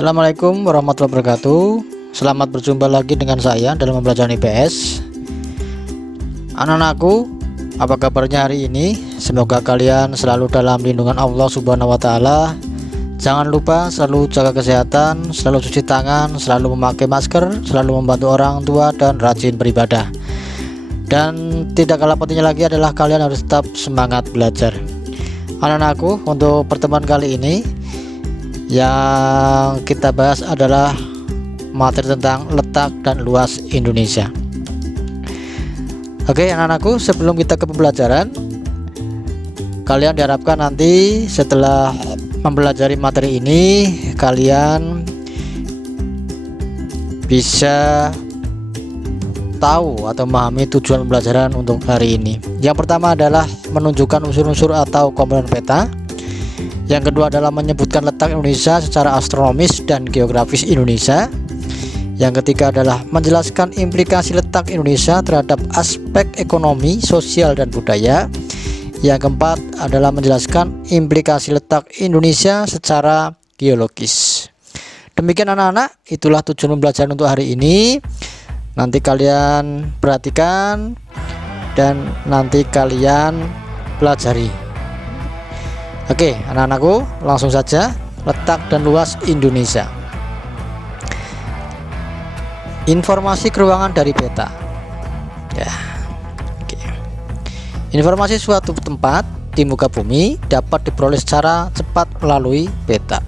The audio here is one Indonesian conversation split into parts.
Assalamualaikum warahmatullahi wabarakatuh. Selamat berjumpa lagi dengan saya dalam pembelajaran IPS. Anak-anakku, apa kabarnya hari ini? Semoga kalian selalu dalam lindungan Allah Subhanahu wa Ta'ala. Jangan lupa selalu jaga kesehatan, selalu cuci tangan, selalu memakai masker, selalu membantu orang tua, dan rajin beribadah. Dan tidak kalah pentingnya lagi adalah kalian harus tetap semangat belajar. Anak-anakku, untuk pertemuan kali ini yang kita bahas adalah materi tentang letak dan luas Indonesia. Oke anak-anakku, sebelum kita ke pembelajaran, kalian diharapkan nanti setelah mempelajari materi ini kalian bisa tahu atau memahami tujuan pembelajaran untuk hari ini. Yang pertama adalah menunjukkan unsur-unsur atau komponen peta. Yang kedua adalah menyebutkan letak Indonesia secara astronomis dan geografis Indonesia. Yang ketiga adalah menjelaskan implikasi letak Indonesia terhadap aspek ekonomi, sosial, dan budaya. Yang keempat adalah menjelaskan implikasi letak Indonesia secara geologis. Demikian anak-anak, itulah tujuan pembelajaran untuk hari ini. Nanti kalian perhatikan dan nanti kalian pelajari. Oke anak-anakku, langsung saja. Letak dan luas Indonesia. Informasi keruangan dari peta ya. Oke. Informasi suatu tempat di muka bumi dapat diperoleh secara cepat melalui peta.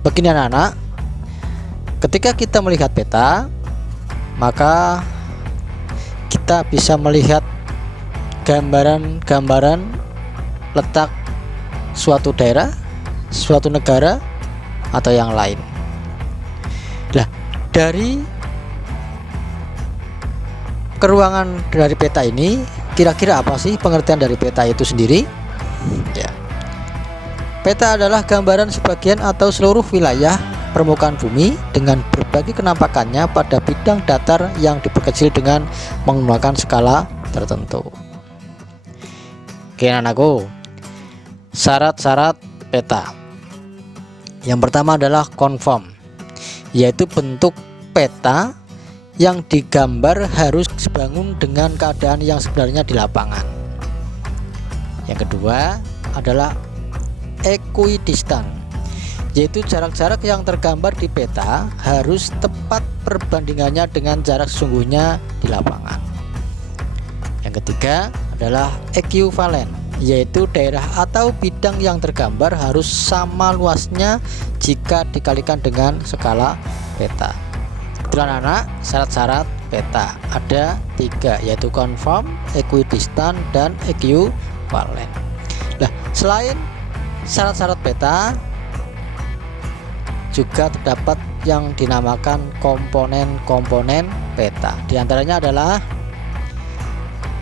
Begini anak-anak, ketika kita melihat peta, maka kita bisa melihat gambaran letak suatu daerah, suatu negara, atau yang lain. Nah, dari keruangan dari peta ini, kira-kira apa sih pengertian dari peta itu sendiri? Ya. Peta adalah gambaran sebagian atau seluruh wilayah permukaan bumi dengan berbagai kenampakannya pada bidang datar yang diperkecil dengan menggunakan skala tertentu. Oke anakku, syarat-syarat peta. Yang pertama adalah konform, yaitu bentuk peta yang digambar harus sebangun dengan keadaan yang sebenarnya di lapangan. Yang kedua adalah equidistant, yaitu jarak-jarak yang tergambar di peta harus tepat perbandingannya dengan jarak sesungguhnya di lapangan. Yang ketiga adalah equivalen, yaitu daerah atau bidang yang tergambar harus sama luasnya jika dikalikan dengan skala peta. Itulah anak syarat-syarat peta. Ada 3, yaitu conform, equidistant, dan equivalen. Nah, selain syarat-syarat peta, juga terdapat yang dinamakan komponen-komponen peta. Di antaranya adalah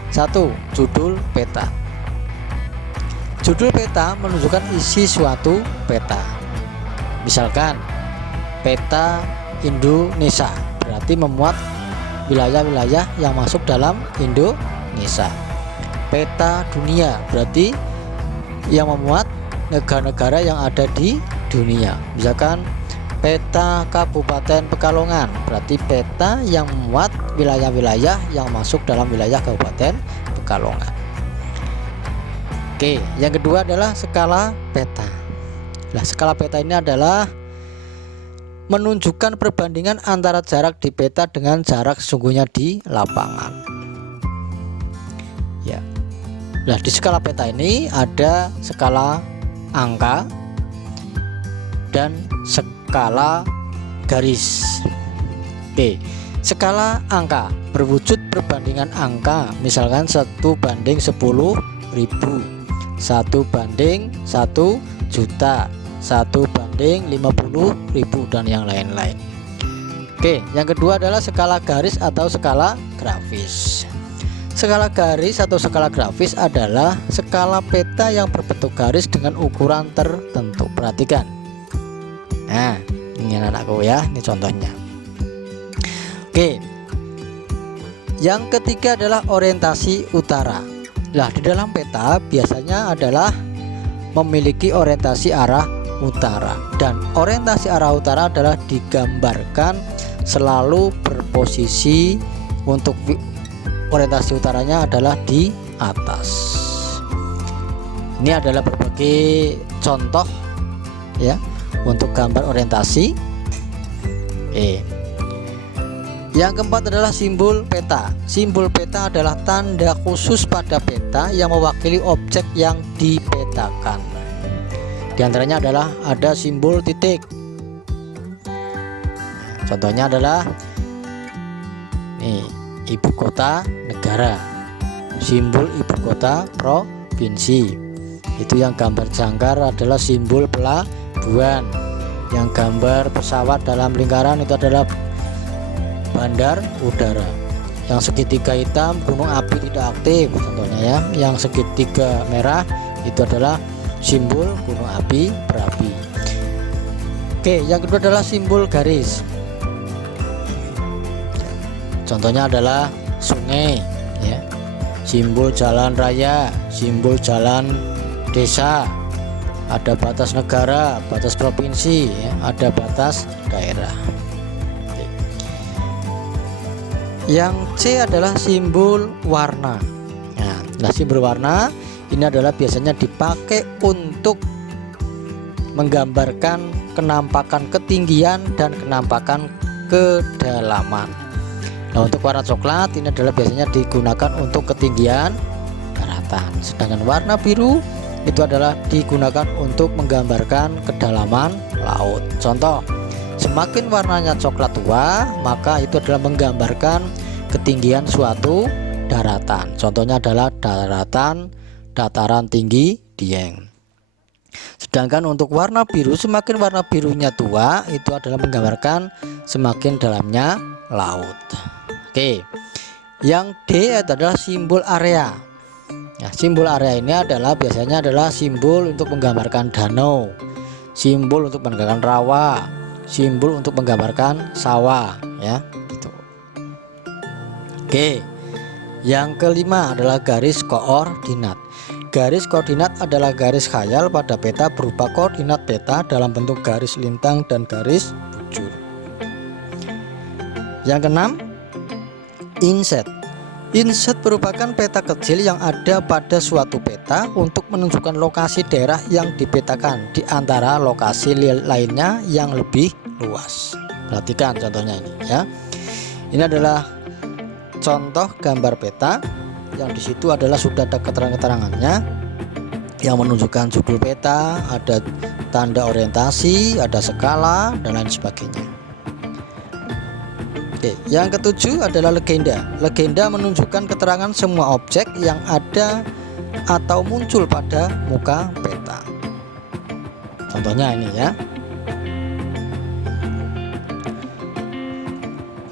1. Judul peta. Judul peta menunjukkan isi suatu peta. Misalkan peta Indonesia, berarti memuat wilayah-wilayah yang masuk dalam Indonesia. Peta dunia berarti yang memuat negara-negara yang ada di dunia. Misalkan peta Kabupaten Pekalongan, berarti peta yang memuat wilayah-wilayah yang masuk dalam wilayah Kabupaten Pekalongan. Oke, yang kedua adalah skala peta. Nah, skala peta ini adalah menunjukkan perbandingan antara jarak di peta dengan jarak sesungguhnya di lapangan. Ya. Nah, di skala peta ini ada skala angka dan skala garis. Oke, skala angka berwujud perbandingan angka, misalkan 1:10.000, 1:1 juta, 1:50.000, dan yang lain-lain. Oke, yang kedua adalah skala garis atau skala grafis. Skala garis atau skala grafis adalah skala peta yang berbentuk garis dengan ukuran tertentu. Perhatikan. Nah, ini anak-anakku ya, ini contohnya. Oke. Yang ketiga adalah orientasi utara. Nah, di dalam peta biasanya adalah memiliki orientasi arah utara, dan orientasi arah utara adalah digambarkan selalu berposisi untuk orientasi utaranya adalah di atas. Ini adalah berbagai contoh ya untuk gambar orientasi. Yang keempat adalah simbol peta. Simbol peta adalah tanda khusus pada peta yang mewakili objek yang dipetakan. Di antaranya adalah ada simbol titik. Contohnya adalah ibu kota negara, simbol ibu kota provinsi. Itu yang gambar jangkar adalah simbol pelabuhan. Yang gambar pesawat dalam lingkaran itu adalah bandar udara. Yang segitiga hitam gunung api tidak aktif contohnya ya. Yang segitiga merah itu adalah simbol gunung api berapi. Oke, yang kedua adalah simbol garis. Contohnya adalah sungai ya, simbol jalan raya, simbol jalan desa, ada batas negara, batas provinsi ya, ada batas daerah. Yang C adalah simbol warna. Nah, simbol warna ini adalah biasanya dipakai untuk menggambarkan kenampakan ketinggian dan kenampakan kedalaman. Nah, untuk warna coklat ini adalah biasanya digunakan untuk ketinggian daratan, sedangkan warna biru itu adalah digunakan untuk menggambarkan kedalaman laut. Contoh, semakin warnanya coklat tua maka itu adalah menggambarkan ketinggian suatu daratan. Contohnya adalah dataran tinggi Dieng. Sedangkan untuk warna biru, semakin warna birunya tua itu adalah menggambarkan semakin dalamnya laut. Oke, yang D adalah simbol area. Nah, simbol area ini adalah biasanya adalah simbol untuk menggambarkan danau, simbol untuk menggambarkan rawa, simbol untuk menggambarkan sawah ya gitu. Oke, yang kelima adalah garis koordinat. Garis koordinat adalah garis khayal pada peta berupa koordinat peta dalam bentuk garis lintang dan garis bujur. Yang keenam, inset. Inset merupakan peta kecil yang ada pada suatu peta untuk menunjukkan lokasi daerah yang dipetakan di antara lokasi lainnya yang lebih luas. Perhatikan contohnya ini ya. Ini adalah contoh gambar peta yang disitu adalah sudah ada keterangan-keterangannya yang menunjukkan judul peta, ada tanda orientasi, ada skala dan lain sebagainya. Oke, yang ketujuh adalah legenda. Legenda menunjukkan keterangan semua objek yang ada atau muncul pada muka peta. Contohnya ini ya.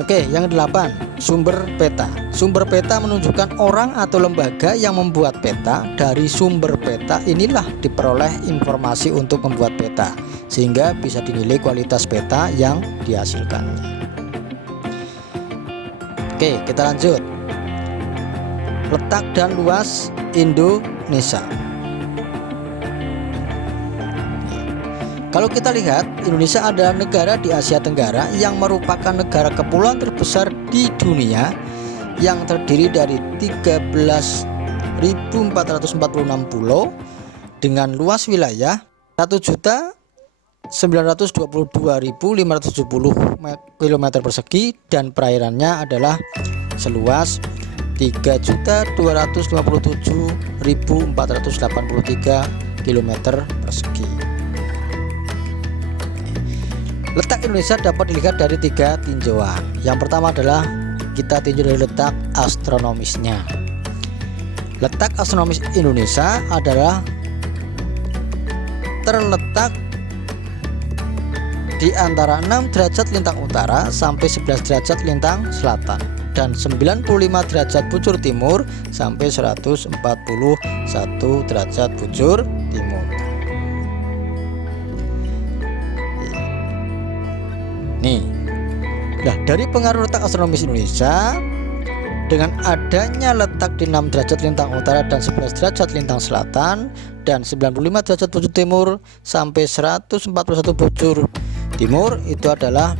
Oke, yang kedelapan, sumber peta. Sumber peta menunjukkan orang atau lembaga yang membuat peta. Dari sumber peta inilah diperoleh informasi untuk membuat peta, sehingga bisa dinilai kualitas peta yang dihasilkannya. Oke, kita lanjut. Letak dan luas Indonesia. Kalau kita lihat, Indonesia adalah negara di Asia Tenggara yang merupakan negara kepulauan terbesar di dunia yang terdiri dari 13.446 pulau dengan luas wilayah 1.922.570 km persegi dan perairannya adalah seluas 3.257.483 km persegi. Letak Indonesia dapat dilihat dari tiga tinjauan. Yang pertama adalah kita tinjau dari letak astronomisnya. Letak astronomis Indonesia adalah terletak di antara 6 derajat lintang utara sampai 11 derajat lintang selatan dan 95 derajat bujur timur sampai 141 derajat bujur timur. Nih, nah dari pengaruh letak astronomis Indonesia, dengan adanya letak di 6 derajat lintang utara dan 11 derajat lintang selatan dan 95 derajat bujur timur sampai 141 bujur timur, itu adalah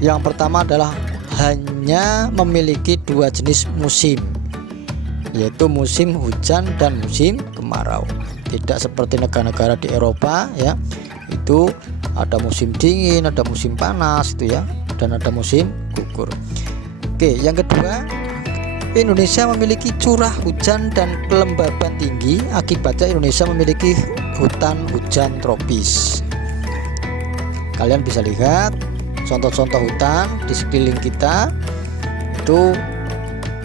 yang pertama adalah hanya memiliki 2 jenis musim, yaitu musim hujan dan musim kemarau. Tidak seperti negara-negara di Eropa ya, itu ada musim dingin, ada musim panas itu ya, dan ada musim gugur. Oke, yang kedua, Indonesia memiliki curah hujan dan kelembaban tinggi. Akibatnya Indonesia memiliki hutan hujan tropis. Kalian bisa lihat contoh-contoh hutan di sekeliling kita. Itu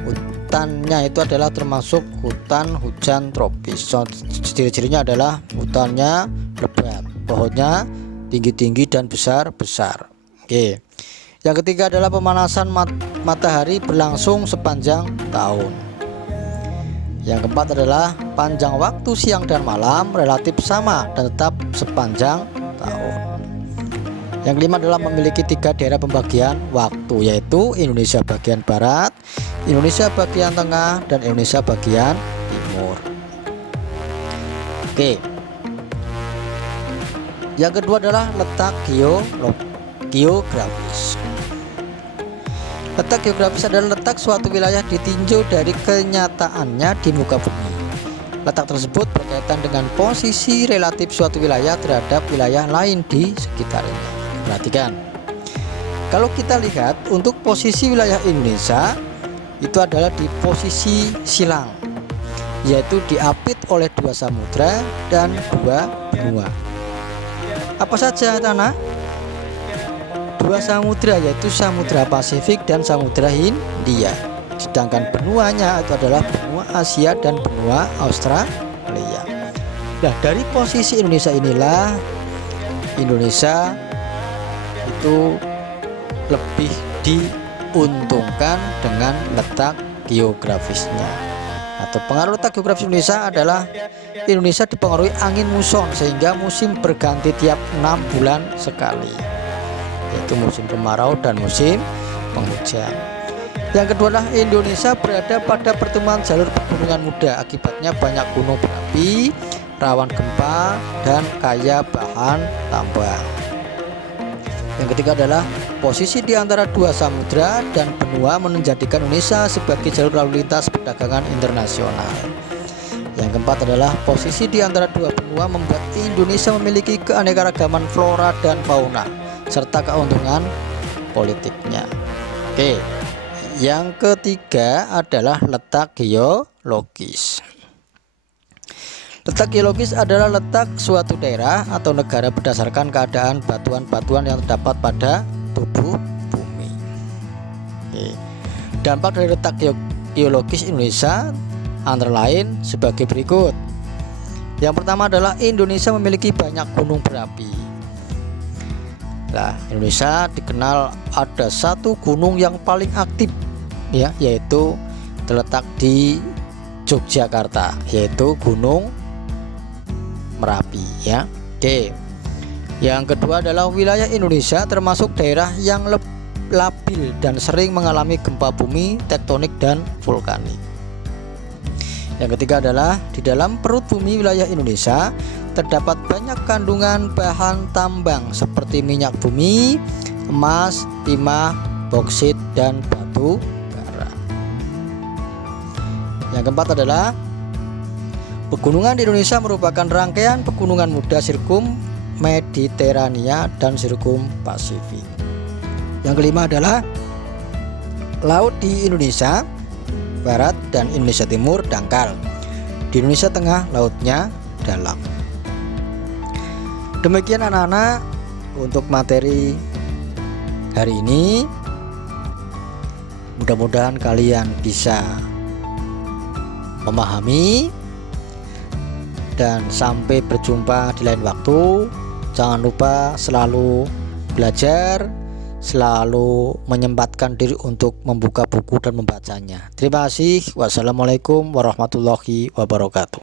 hutannya itu adalah termasuk hutan hujan tropis. Ciri-cirinya adalah hutannya lebat, pohonnya tinggi-tinggi dan besar-besar. Oke. Yang ketiga adalah pemanasan matahari berlangsung sepanjang tahun. Yang keempat adalah panjang waktu siang dan malam relatif sama dan tetap sepanjang tahun. Yang kelima adalah memiliki 3 daerah pembagian waktu, yaitu Indonesia bagian barat, Indonesia bagian tengah, dan Indonesia bagian timur. Oke. Yang kedua adalah letak geografis. Letak geografis adalah letak suatu wilayah ditinjau dari kenyataannya di muka bumi. Letak tersebut berkaitan dengan posisi relatif suatu wilayah terhadap wilayah lain di sekitarnya. Perhatikan, kalau kita lihat untuk posisi wilayah Indonesia itu adalah di posisi silang, yaitu diapit oleh 2 samudra dan 2 benua. Apa saja tanah? 2 samudra, yaitu Samudra Pasifik dan Samudra Hindia. Sedangkan benuanya itu adalah benua Asia dan benua Australia. Nah, dari posisi Indonesia inilah Indonesia itu lebih diuntungkan dengan letak geografisnya. Atau pengaruh letak geografis Indonesia adalah Indonesia dipengaruhi angin muson sehingga musim berganti tiap 6 bulan sekali, yaitu musim kemarau dan musim penghujan. Yang kedua adalah Indonesia berada pada pertemuan jalur pegunungan muda. Akibatnya banyak gunung berapi, rawan gempa, dan kaya bahan tambang. Yang ketiga adalah posisi di antara 2 samudra dan benua menjadikan Indonesia sebagai jalur lalu lintas perdagangan internasional. Yang keempat adalah posisi di antara 2 benua membuat Indonesia memiliki keanekaragaman flora dan fauna serta keuntungan politiknya. Oke, yang ketiga adalah letak geologis. Letak geologis adalah letak suatu daerah atau negara berdasarkan keadaan batuan-batuan yang terdapat pada tubuh bumi. Oke. Dampak dari letak geologis Indonesia antara lain sebagai berikut. Yang pertama adalah Indonesia memiliki banyak gunung berapi. Nah, Indonesia dikenal ada 1 gunung yang paling aktif ya, yaitu terletak di Yogyakarta, yaitu Gunung Merapi ya. Oke. Yang kedua adalah wilayah Indonesia termasuk daerah yang labil dan sering mengalami gempa bumi, tektonik, dan vulkanik. Yang ketiga adalah di dalam perut bumi wilayah Indonesia terdapat banyak kandungan bahan tambang seperti minyak bumi, emas, timah, boksit, dan batu bara. Yang keempat adalah pegunungan di Indonesia merupakan rangkaian pegunungan muda sirkum Mediterania dan sirkum Pasifik. Yang kelima adalah laut di Indonesia Barat dan Indonesia Timur dangkal. Di Indonesia Tengah lautnya dalam. Demikian anak-anak untuk materi hari ini. Mudah-mudahan kalian bisa memahami. Dan sampai berjumpa di lain waktu. Jangan lupa selalu belajar, selalu menyempatkan diri untuk membuka buku dan membacanya. Terima kasih. Wassalamualaikum warahmatullahi wabarakatuh.